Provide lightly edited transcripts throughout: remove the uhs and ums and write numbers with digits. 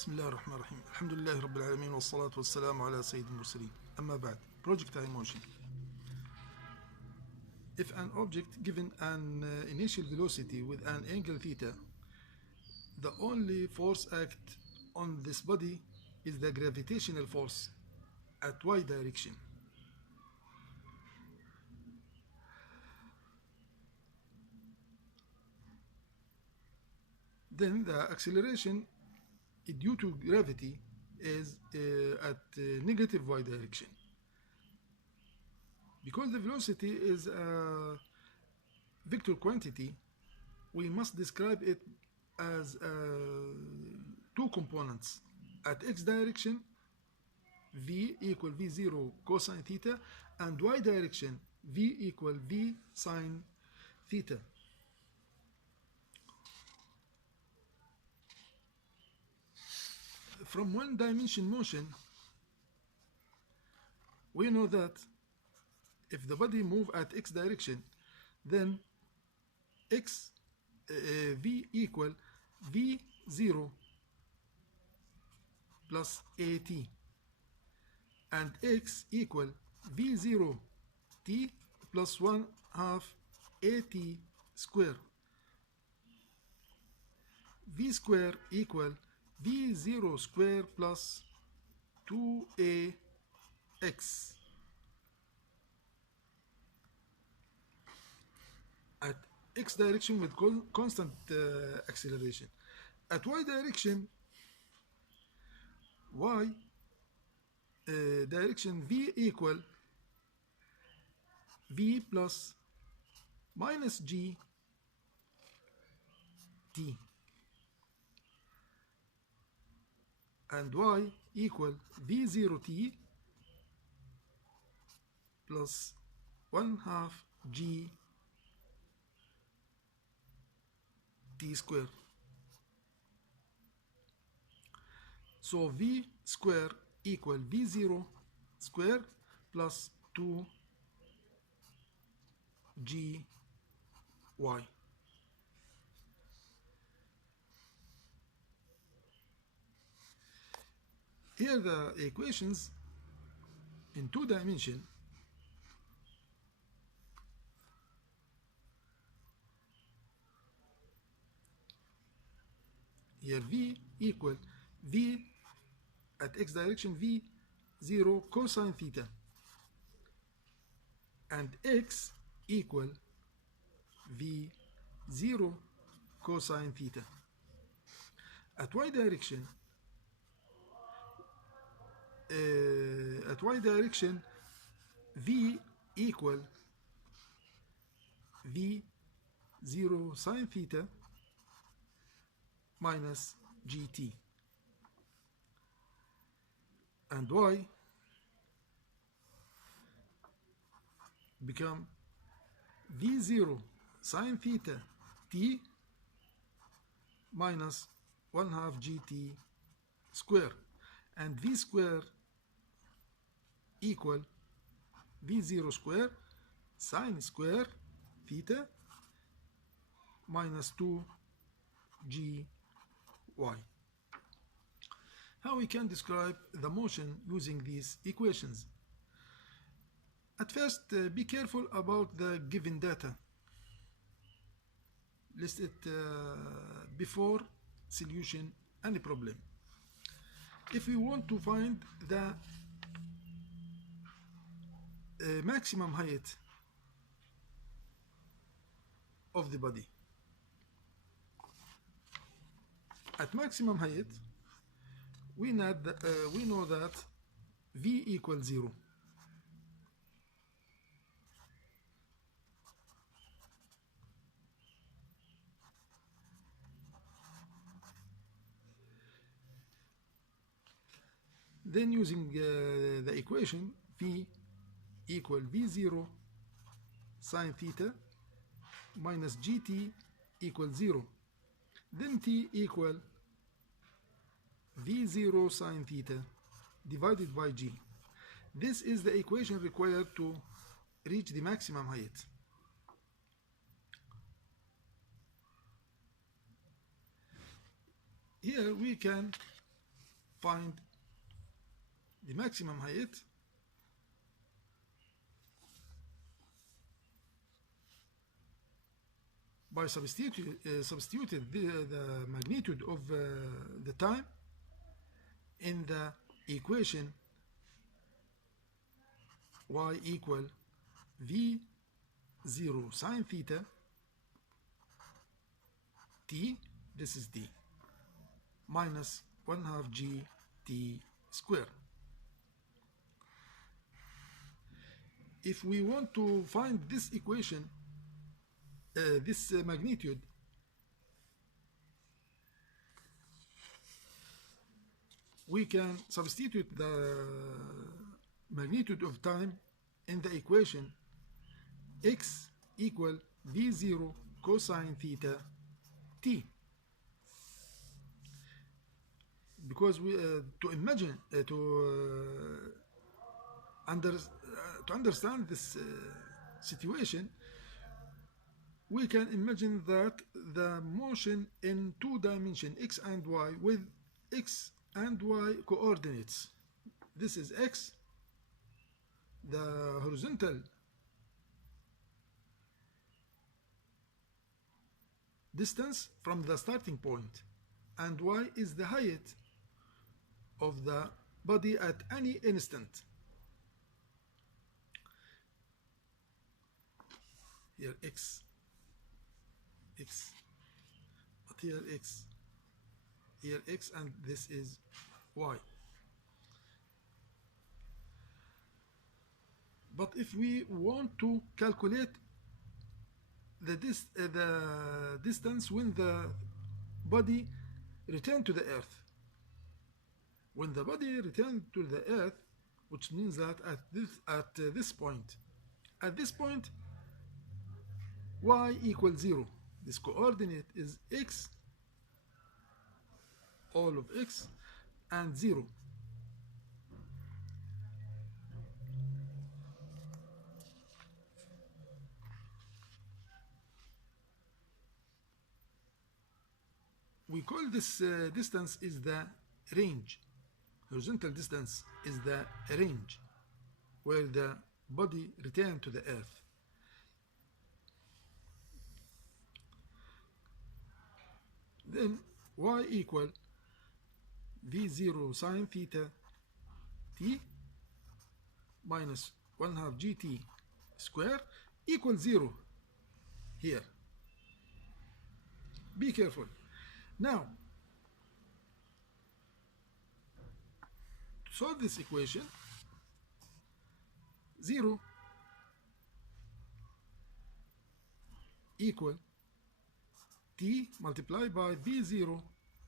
بسم الله الرحمن الرحيم. الحمد لله رب العالمين والصلاة والسلام على سيد المرسلين. أما بعد, projectile motion. If an object given an initial velocity with an angle theta, the only force act on this body is the gravitational force at y direction. Then the acceleration due to gravity is at negative y direction. Because the velocity is a vector quantity, we must describe it as two components. At x direction, v equal v0 cosine theta, and y direction, v equal v sine theta. From one dimension motion, we know that if the body move at x direction, then v equal v0 plus at, and x equal v0 t plus 1/2 at square. V square equal v0 square plus 2ax. At x direction with constant acceleration. At y direction, direction v equal v plus minus g t, and y equal v0 t plus 1/2 g t square. So v square equal v0 square plus 2gy. Here the equations in two dimension. Here v equal v at x direction v0 cosine theta, and x equal v0 cosine theta. At y direction, v equal v0 sine theta minus gt, and y become v0 sine theta t minus 1/2 gt square, and v square equal v0 square sine square theta minus 2gy. How we can describe the motion using these equations? At first, be careful about the given data. List it before solution any problem. If we want to find the maximum height of the body, at maximum height, we know that v equals 0. Then using the equation, v equal v0 sine theta minus gt equals 0. Then t equal v0 sine theta divided by g. This is the equation required to reach the maximum height. Here we can find the maximum height by substituting the magnitude of the time in the equation y equal v0 sine theta t, this is t, minus 1/2 g t square. If we want to find this equation, this magnitude, we can substitute the magnitude of time in the equation x equal v0 cosine theta t, because we to imagine to understand this situation, we can imagine that the motion in 2 dimensions x and y with x and y coordinates. This is x, the horizontal distance from the starting point, and y is the height of the body at any instant. Here x, but here x, and this is y. But if we want to calculate the distance when the body returned to the earth, when the body returned to the earth, which means that at this point y equals 0. This coordinate is x, all of x, and 0. We call this distance is the range. Horizontal distance is the range where the body returned to the earth. Then y equal v0 sine theta t minus 1/2 gt square equals 0 here. Be careful. Now, to solve this equation, 0 equal t multiplied by v0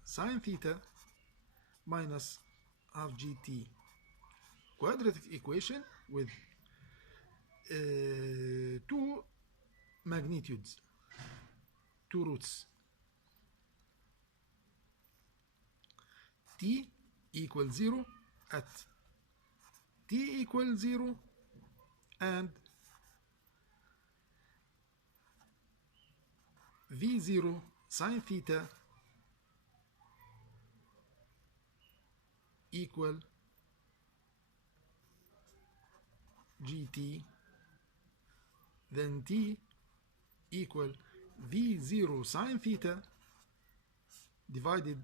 sine theta minus half gt, quadratic equation with two magnitudes, two roots. T equals 0 at t equals 0 and v0 sine theta equal gt, then t equal v0 sine theta divided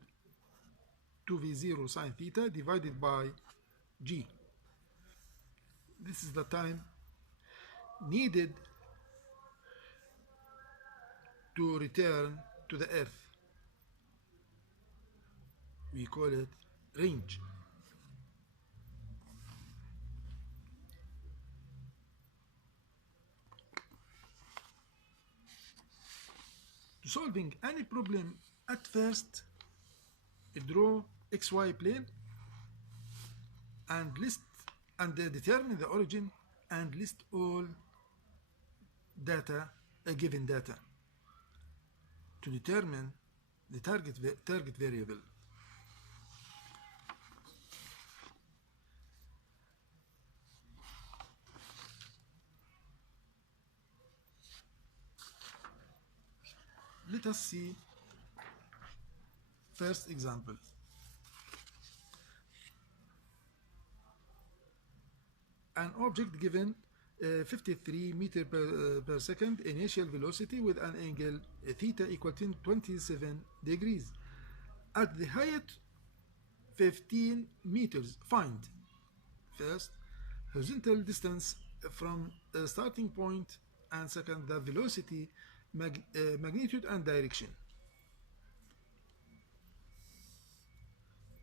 to v0 sine theta divided by g. This is the time needed to return to the earth. We call it range. To solving any problem, at first draw xy plane and list and determine the origin and list all data, given data, to determine the target variable. Let us see first example. an object given 53 meter per second initial velocity with an angle theta equal to 27 degrees. At the height 15 meters, find first horizontal distance from starting point, and second the velocity, magnitude and direction.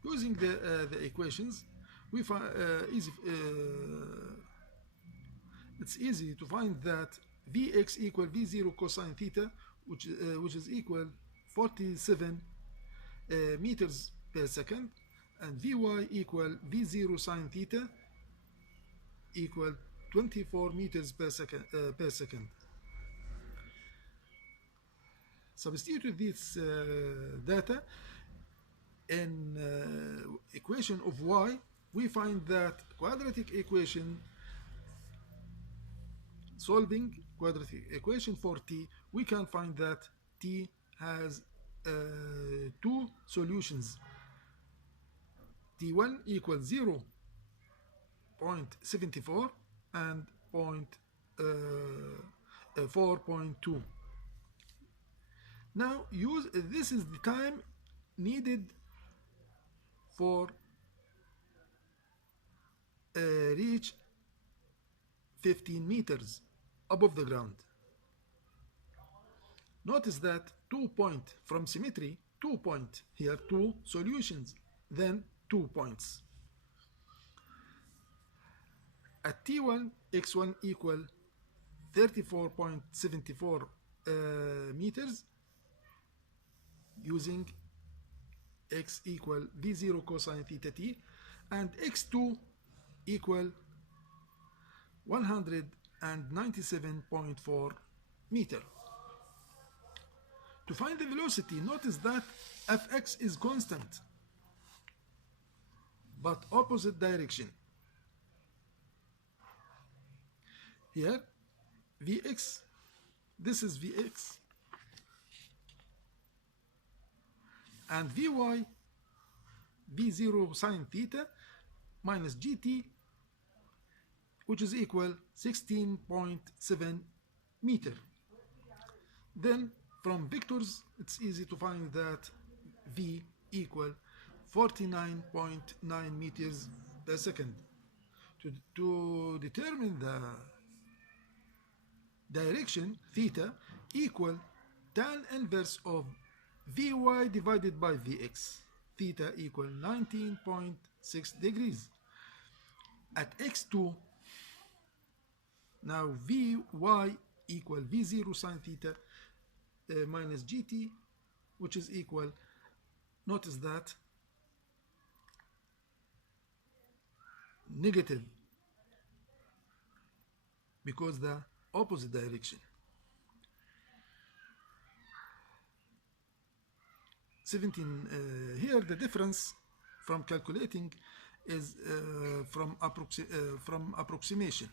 Using the equations, we find it's easy to find that Vx equal V0 cosine theta, which is equal 47 meters per second, and Vy equal V0 sine theta equal 24 meters per second. Substitute this data in equation of y. We find that quadratic equation, solving quadratic equation for t, we can find that t has two solutions. T1 equals 0.74 and 4.2. Now this is the time needed for reach 15 meters above the ground. Notice that 2 points from symmetry, 2 points here, 2 solutions, then 2 points. At T1, x1 equal 34.74 meters, using x equal V0 cosine theta t, and x2 equal 197.4 meter. To find the velocity, notice that fx is constant, but opposite direction. Here, Vx, this is Vx, and Vy, V0 sine theta minus gt, which is equal 16.7 meter. Then from vectors, it's easy to find that V equal 49.9 meters per second. To determine the direction, theta equal tan inverse of Vy divided by Vx. Theta equal 19.6 degrees. At x2, now Vy equal V0 sine theta minus gt, which is equal, notice that, negative, because the opposite direction. 17 here the difference from calculating is from approximation.